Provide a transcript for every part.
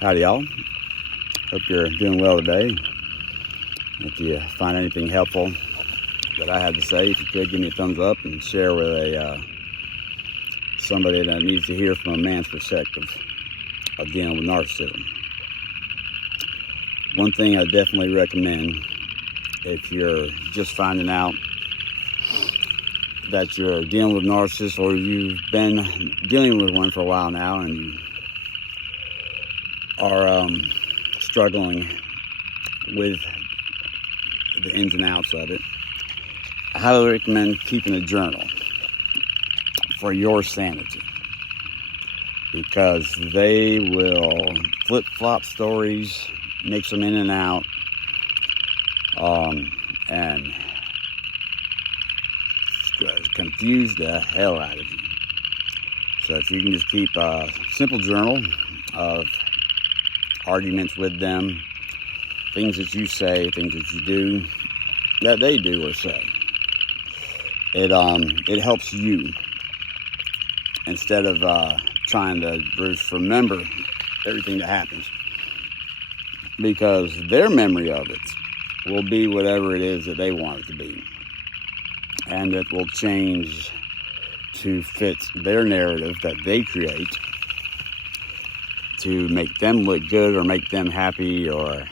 Howdy, y'all. Hope you're doing well today. If you find anything helpful that I had to say, if you could, give me a thumbs up and share with somebody that needs to hear from a man's perspective of dealing with narcissism. One thing I definitely recommend, if you're just finding out that you're dealing with narcissists, or you've been dealing with one for a while now and you are struggling with the ins and outs of it, I highly recommend keeping a journal for your sanity, because they will flip-flop stories, mix them in and out, and confuse the hell out of you. So if you can just keep a simple journal of arguments with them, things that you say, things that you do, that they do or say, it helps you, instead of trying to just remember everything that happens, because their memory of it will be whatever it is that they want it to be, and it will change to fit their narrative that they create to make them look good or make them happy, or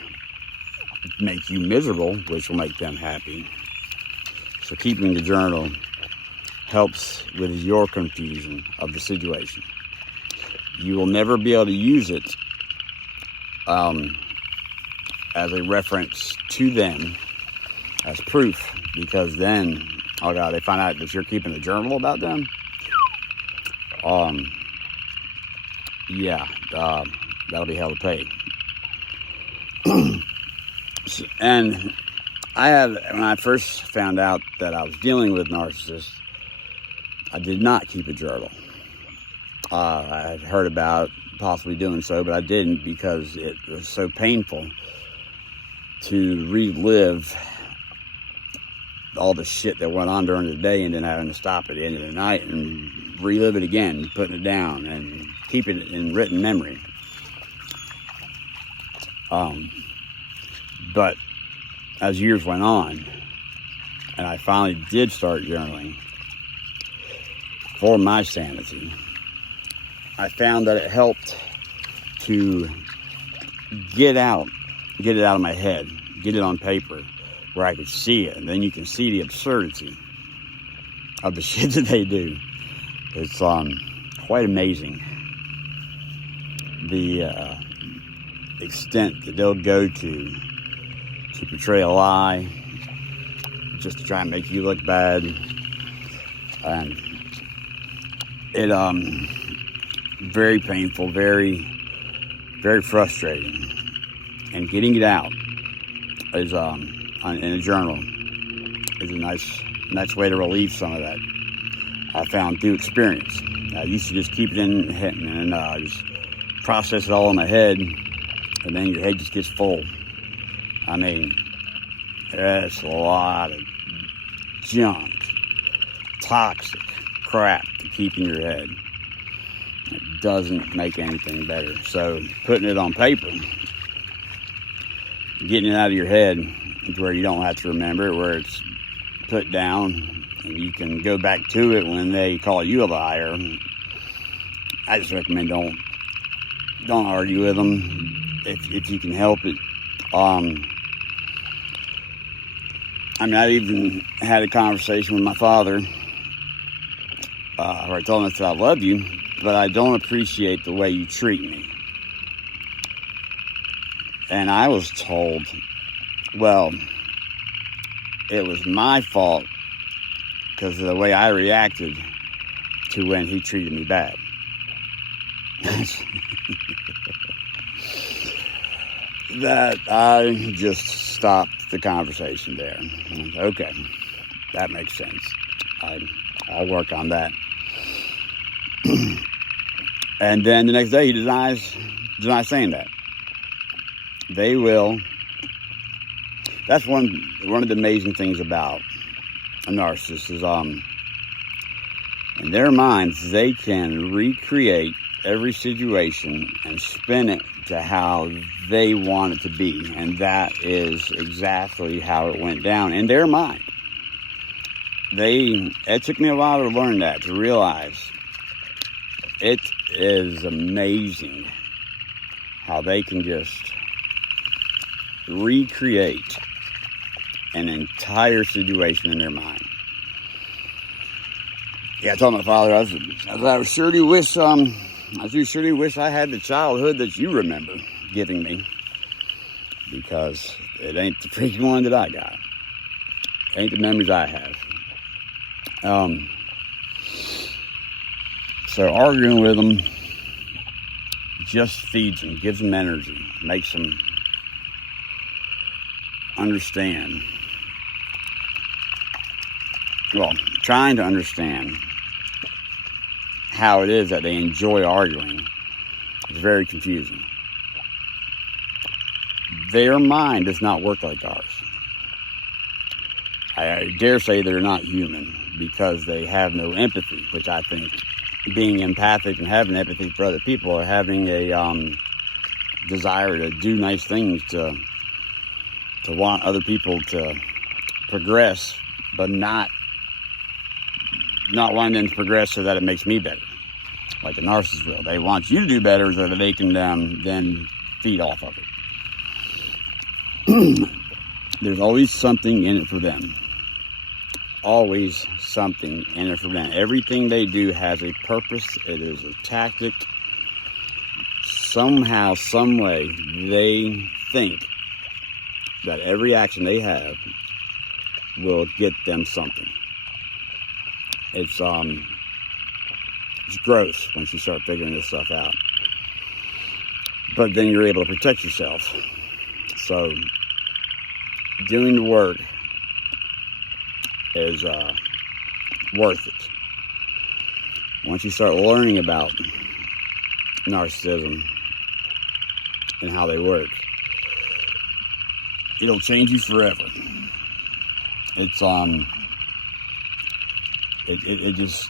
make you miserable, which will make them happy. So keeping the journal helps with your confusion of the situation. You will never be able to use it as a reference to them as proof, because then, oh God, they find out that you're keeping a journal about them. That'll be hell to pay. And when I first found out that I was dealing with narcissists, I did not keep a journal. I had heard about possibly doing so, but I didn't, because it was so painful to relive all the shit that went on during the day, and then having to stop at the end of the night and relive it again, putting it down and keeping it in written memory. But as years went on, and I finally did start journaling for my sanity, I found that it helped to get it out of my head, get it on paper where I could see it, and then you can see the absurdity of the shit that they do. It's quite amazing the extent that they'll go to portray a lie, just to try and make you look bad. And it very painful, very, very frustrating. And getting it out is in a journal is a nice way to relieve some of that. I found through experience. I used to just keep it in and just process it all in my head, and then your head just gets full. I mean, that's a lot of junk, toxic crap to keep in your head. It doesn't make anything better. So putting it on paper, getting it out of your head to where you don't have to remember it, where it's put down and you can go back to it when they call you a liar. I just recommend don't argue with them if you can help it. I even had a conversation with my father where I told him that I love you, but I don't appreciate the way you treat me. And I was told, well, it was my fault because of the way I reacted to when he treated me bad. That I just stopped the conversation there. Okay, that makes sense. I'll work on that. And then the next day he denies saying that. They will. That's one of the amazing things about a narcissist is in their minds they can recreate every situation and spin it to how they want it to be. And that is exactly how it went down in their mind. It took me a while to learn that, to realize it is amazing how they can just recreate an entire situation in their mind. Yeah, I told my father, I sure do wish I had the childhood that you remember giving me, because it ain't the freaking one that I got. It ain't the memories I have. So arguing with them just feeds them, gives them energy, makes them understand. Well, trying to understand how it is that they enjoy arguing is very confusing. Their mind does not work like ours. I dare say they're not human, because they have no empathy, which I think being empathic and having empathy for other people, or having a desire to do nice things, to want other people to progress, but not wanting them to progress so that it makes me better, like the narcissist will. They want you to do better so that they can then feed off of it. There's always something in it for them. Always something in it for them. Everything they do has a purpose. It is a tactic. Somehow, some way, they think that every action they have will get them something. It's gross once you start figuring this stuff out. But then you're able to protect yourself. So doing the work is worth it. Once you start learning about narcissism and how they work, it'll change you forever. It's it just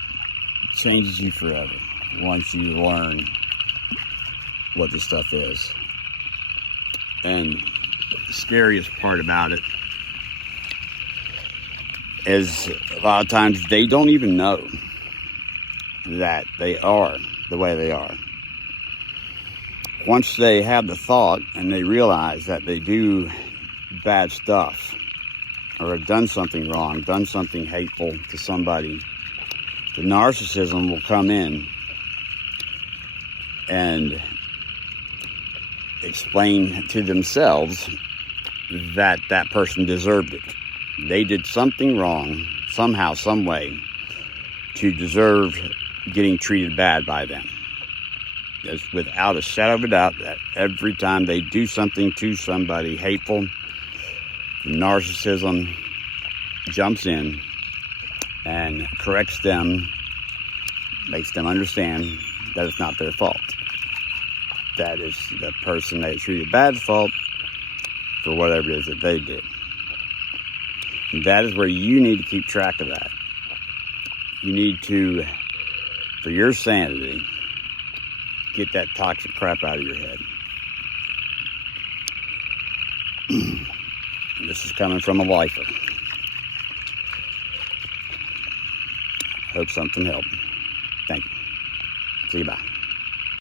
changes you forever once you learn what this stuff is. And the scariest part about it is a lot of times they don't even know that they are the way they are. Once they have the thought and they realize that they do bad stuff, or have done something wrong, done something hateful to somebody, the narcissism will come in and explain to themselves that that person deserved it. They did something wrong, somehow, some way, to deserve getting treated bad by them. It's without a shadow of a doubt that every time they do something to somebody hateful, narcissism jumps in and corrects them, makes them understand that it's not their fault. That is the person they treated bad's fault for whatever it is that they did. And that is where you need to keep track of that. You need to, for your sanity, get that toxic crap out of your head. This is coming from a lifer. Hope something helped. Thank you. See you, bye.